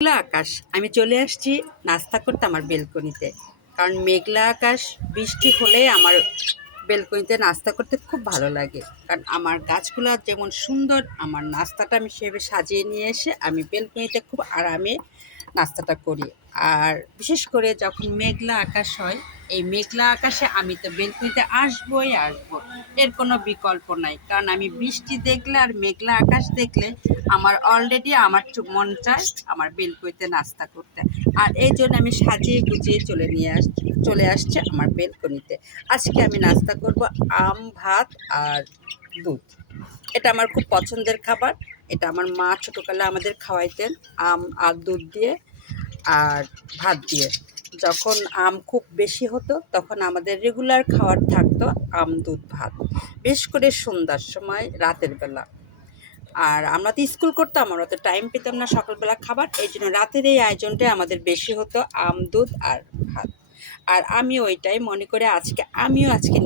মেঘলা আকাশ। আমি চলে আসছি নাস্তা করতে আমার বেলকনিতে। কারণ মেঘলা আকাশ বৃষ্টি হলে আমার বেলকনিতে নাস্তা করতে খুব ভালো লাগে। কারণ আমার গাছগুলো যেমন সুন্দর, আমার নাস্তাটা আমি সেভাবে সাজিয়ে নিয়ে এসে আমি বেলকনিতে খুব আরামে নাস্তাটা করি। আর বিশেষ করে যখন মেঘলা আকাশ হয়, এই মেঘলা আকাশে আমি তো বেলকনিতে আসবই আসবো, এর কোনো বিকল্প নাই। কারণ আমি বৃষ্টি দেখলে আর মেঘলা আকাশ দেখলে আমার অলরেডি আমার মন চায় আমার বেলকনিতে নাস্তা করতে। আর এই জন্য আমি সাজিয়ে গুছিয়ে চলে আসছে আমার বেলকনিতে। আজকে আমি নাস্তা করব আম, ভাত আর দুধ। এটা আমার খুব পছন্দের খাবার। এটা আমার মা ছোটোকালে আমাদের খাওয়াইতেন, আম আর দুধ দিয়ে আর ভাত দিয়ে। যখন আম খুব বেশি হতো তখন আমাদের রেগুলার খাওয়ার থাকতো আম, দুধ, ভাত, বিশেষ করে সন্ধ্যার সময়, রাতের বেলা। আর আমরা তো স্কুল করতাম, আমরা তো টাইম পেতাম না সকালবেলা খাবার, এই জন্য রাতের এই আয়োজনটাই আমাদের বেশি হতো, আম, দুধ আর ভাত। আর আমি ওইটাই মনে করে আজকে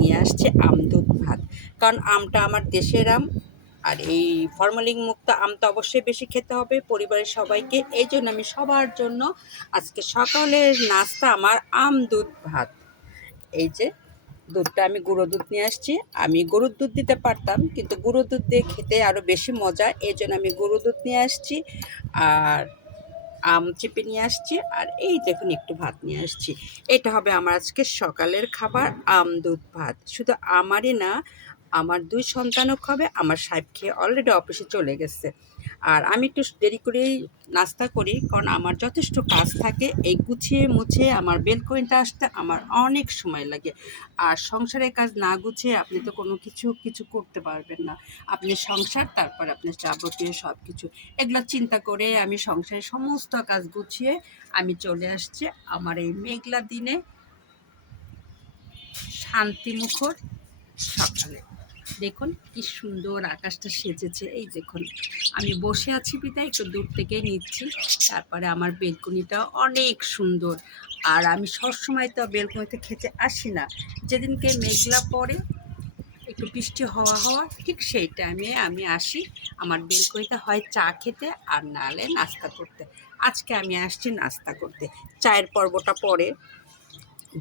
নিয়ে আসছি আম, দুধ, ভাত। কারণ আমটা আমার দেশের আম, আর এই ফরমালিন মুক্ত আম তো অবশ্যই বেশি খেতে হবে পরিবারের সবাইকে। এই জন্য আমি সবার জন্য আজকে সকালের নাস্তা আমার আম, দুধ, ভাত। এই যে দুধটা আমি গুঁড়ো দুধ নিয়ে আসছি। আমি গরুর দুধ দিতে পারতাম, কিন্তু গুঁড়ো দুধ দিয়ে খেতে আরও বেশি মজা, এই জন্য আমি গরুর দুধ নিয়ে আসছি। আর আম চিপে নিয়ে আসছি, আর এই দেখুন একটু ভাত নিয়ে আসছি। এটা হবে আমার আজকে সকালের খাবার, আম, দুধ, ভাত। শুধু আমারই না, আমার 2 সন্তানও খাবে। আমার সাহেব খেয়ে অলরেডি অফিসে চলে গেছে। আর আমি একটু দেরি করেই নাস্তা করি, কারণ আমার যথেষ্ট কাজ থাকে। এই গুছিয়ে মুছিয়ে আমার বেলকনিতে আসতে আমার অনেক সময় লাগে। আর সংসারের কাজ না গুছিয়ে আপনি তো কোনো কিছু করতে পারবেন না। আপনি সংসার, তারপর আপনার যাবতীয় সব কিছু, এগুলো চিন্তা করে আমি সংসারের সমস্ত কাজ গুছিয়ে আমি চলে আসছি আমার এই মেঘলা দিনে শান্তিমুখর সকালে। দেখুন কি সুন্দর আকাশটা সেজেছে। এই দেখুন, আমি বসে আছি বিধায় একটু দূর থেকে নিচ্ছি। তারপরে আমার বেলকনিটা অনেক সুন্দর। আর আমি সবসময় তো বেলকনিতে খেতে আসি না। যেদিনকে মেঘলা পড়ে, একটু বৃষ্টি হওয়া ঠিক সেই টাইমে আমি আসি আমার বেলকনিতে, হয় চা খেতে আর নাহলে নাস্তা করতে। আজকে আমি আসছি নাস্তা করতে। চায়ের পর্বটা পরে,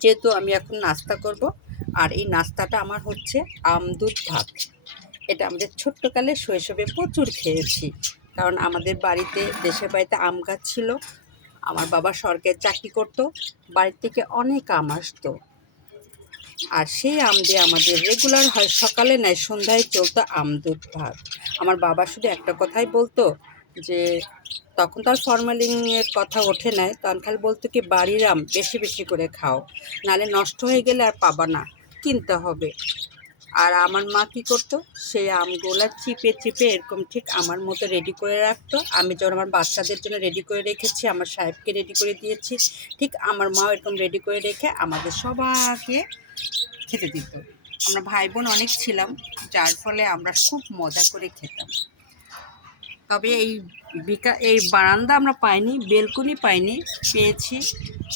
যেহেতু আমি এখন নাস্তা করব। আর এই নাস্তাটা আমার হচ্ছে আম, দুধ, ভাত। এটা আমাদের ছোট্টকালে শৈশবে প্রচুর খেয়েছি। কারণ আমাদের বাড়িতে, দেশের বাড়িতে আম গাছ ছিল। আমার বাবা সরকারি চাকরি করতো, বাড়ির থেকে অনেক আম আসতো। আর সেই আম দিয়ে আমাদের রেগুলার হয় সকালে নয় সন্ধ্যায় চলতো আম, দুধ, ভাত। আমার বাবা শুধু একটা কথাই বলতো, যে তখন তো আর ফরমালিনের কথা ওঠে নাই, তখন খালি বলতো কি, বাড়ির আম বেশি বেশি করে খাও, নাহলে নষ্ট হয়ে গেলে আর পাবা না, কিনতে হবে। আর আমার মা কী করতো, সেই আমগুলা চিপে চিপে এরকম ঠিক আমার মতো রেডি করে রাখতো। আমি যখন আমার বাচ্চাদের জন্য রেডি করে রেখেছি, আমার সাহেবকে রেডি করে দিয়েছি, ঠিক আমার মাও এরকম রেডি করে রেখে আমাদের সবাইকে খেতে দিত। আমরা ভাই বোন অনেক ছিলাম, যার ফলে আমরা খুব মজা করে খেতাম। তবে এই বারান্দা আমরা পাইনি, বেলকনি পাইনি, পেয়েছি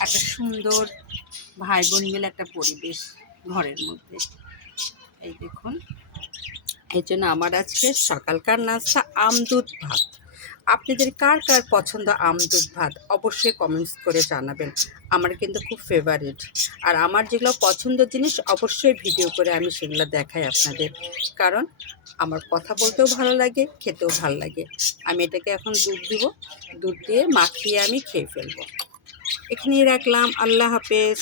একটা সুন্দর ভাই বোন মিলে একটা পরিবেশ ঘরের মধ্যে। এই দেখুন, এই জন্য আমার আজকে সকালকার নাস্তা আম, দুধ, ভাত। আপনাদের কার কার পছন্দ আম, দুধ, ভাত অবশ্যই কমেন্টস করে জানাবেন। আমার কিন্তু খুব ফেভারিট। আর আমার যেগুলো পছন্দের জিনিস অবশ্যই ভিডিও করে আমি সেগুলো দেখাই আপনাদের। কারণ আমার কথা বলতেও ভালো লাগে, খেতেও ভালো লাগে। আমি এটাকে এখন দুধ দিব, দুধ দিয়ে মাখিয়ে আমি খেয়ে ফেলবো। এখানেই রাখলাম। আল্লাহ হাফেজ।